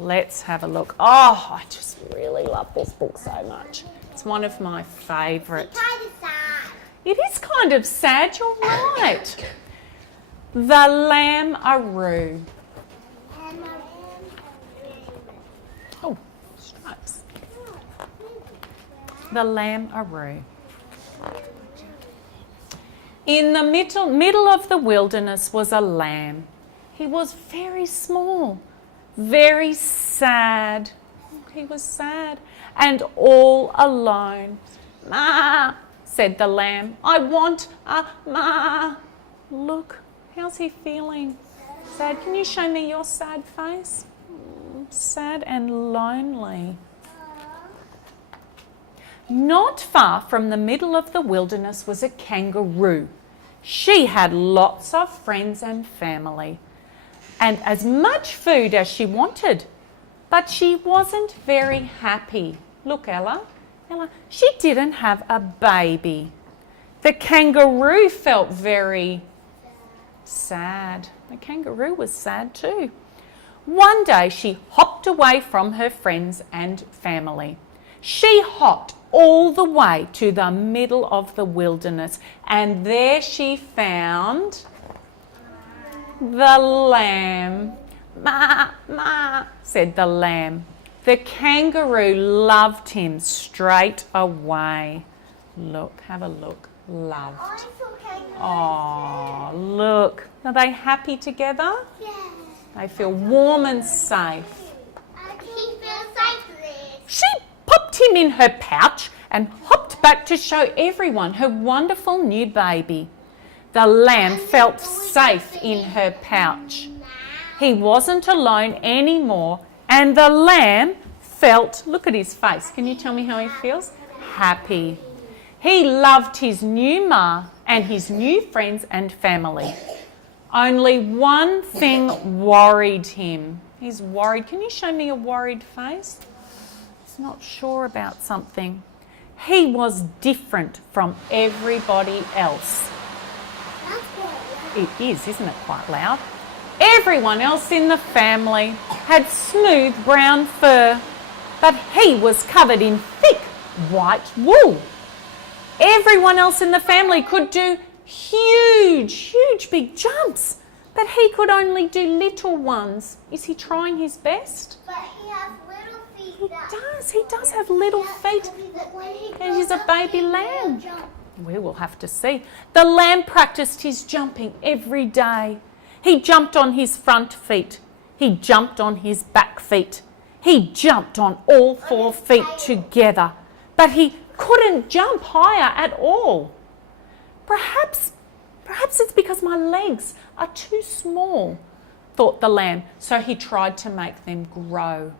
let's have a look. Oh, I just really love this book so much. It's one of my favourite. It is kind of sad, you're right. The Lamb-a-Roo. Oh, stripes. The Lamb-a-Roo. In the middle of the wilderness was a lamb. He was very small, very sad. He was sad and all alone. "Ma," said the lamb, "I want a ma." Look, how's he feeling? Sad. Can you show me your sad face? Sad and lonely. Not far from the middle of the wilderness was a kangaroo. She had lots of friends and family and as much food as she wanted, but she wasn't very happy. Look, Ella, she didn't have a baby. The kangaroo felt very sad. The kangaroo was sad too. One day she hopped away from her friends and family. She hopped all the way to the middle of the wilderness and there she found the lamb. "Ma, ma," said the lamb. The kangaroo loved him straight away. Look, have a look. Loved. Oh, look. Are they happy together? Yeah. They feel warm and safe. He feels safe. She popped him in her pouch and hopped back to show everyone her wonderful new baby. The lamb felt safe in her pouch. He wasn't alone anymore and the lamb felt, look at his face, can you tell me how he feels? Happy. He loved his new ma and his new friends and family. Only one thing worried him. He's worried. Can you show me a worried face? He's not sure about something. He was different from everybody else. It is, isn't it, quite loud? Everyone else in the family had smooth brown fur, but he was covered in thick white wool. Everyone else in the family could do huge big jumps, but he could only do little ones. Is he trying his best? But he has little feet. He does have little feet. And he's a baby lamb. We will have to see. The lamb practiced his jumping every day. He jumped on his front feet. He jumped on his back feet. He jumped on all 4 feet together, but he couldn't jump higher at all. Perhaps it's because my legs are too small, thought the lamb, so he tried to make them grow.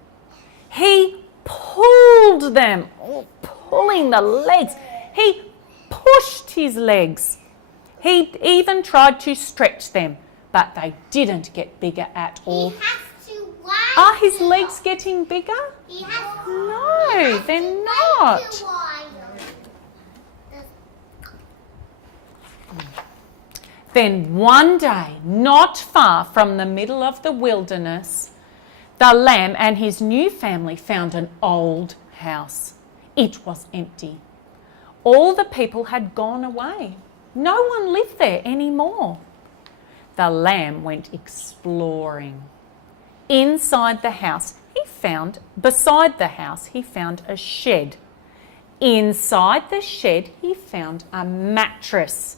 He pulled them, pulling the legs. He pushed his legs. He even tried to stretch them, but they didn't get bigger at all. He has to widen. Are his legs getting bigger? He has to No, they're not. Then one day, not far from the middle of the wilderness, the lamb and his new family found an old house. It was empty. All the people had gone away. No one lived there anymore. The lamb went exploring. Beside the house, he found a shed. Inside the shed, he found a mattress.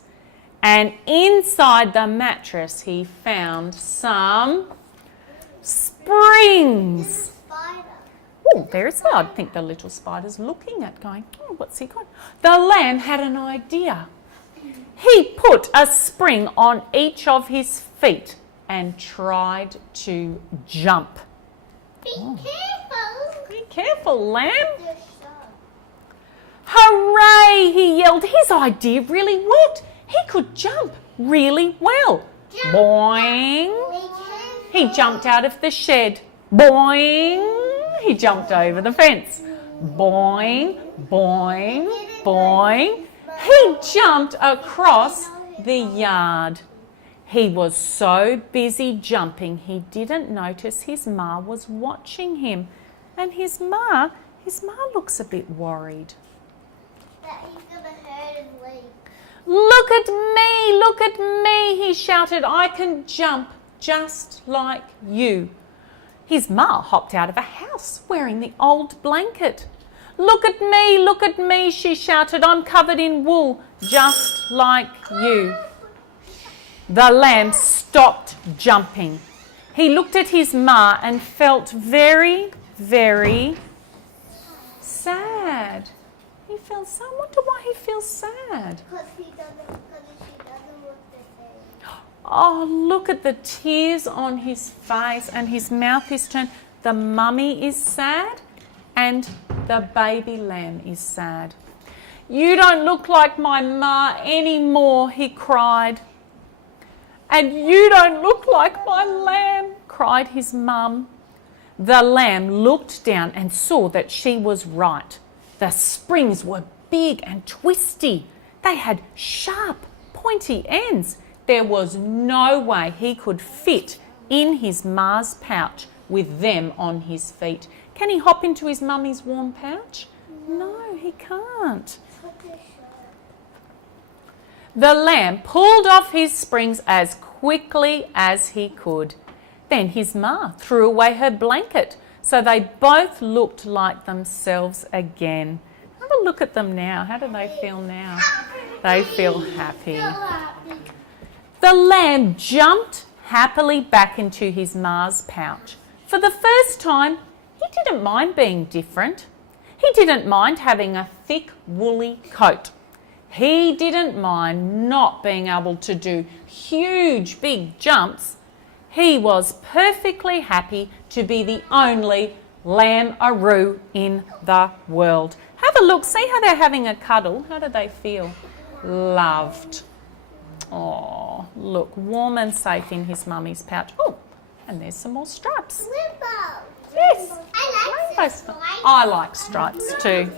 And inside the mattress, he found some springs. Oh, there's that. I think the little spider's looking at going, oh, what's he got? The lamb had an idea. He put a spring on each of his feet and tried to jump. Be careful. Be careful, lamb. Hooray, he yelled. His idea really worked. He could jump really well. Jump. Boing. He jumped out of the shed. Boing. He jumped over the fence. Boing, boing, boing. He jumped across the yard. He was so busy jumping he didn't notice his ma was watching him. And his ma looks a bit worried. That he's gonna hurt and leave. Look at me, he shouted. I can jump just like you. His ma hopped out of a house wearing the old blanket. Look at me, she shouted. I'm covered in wool just like you. The lamb stopped jumping. He looked at his ma and felt very, very sad. He felt sad. I wonder why he feels sad. Because she doesn't look the same. Oh, look at the tears on his face and his mouth is turned. The mummy is sad and the baby lamb is sad. You don't look like my ma anymore, he cried. And you don't look like my lamb, cried his mum. The lamb looked down and saw that she was right. The springs were big and twisty. They had sharp, pointy ends. There was no way he could fit in his ma's pouch with them on his feet. Can he hop into his mummy's warm pouch? No, he can't. The lamb pulled off his springs as quickly as he could. Then his ma threw away her blanket, so they both looked like themselves again. Have a look at them now. How do they feel now? They feel happy. The lamb jumped happily back into his ma's pouch. For the first time, he didn't mind being different. He didn't mind having a thick, woolly coat. He didn't mind not being able to do huge, big jumps. He was perfectly happy to be the only lamb-aroo in the world. Have a look. See how they're having a cuddle. How do they feel? Loved. Oh, look, warm and safe in his mummy's pouch. Oh, and there's some more stripes. Rainbow. Yes. I like Rainbow stripes. I like stripes too.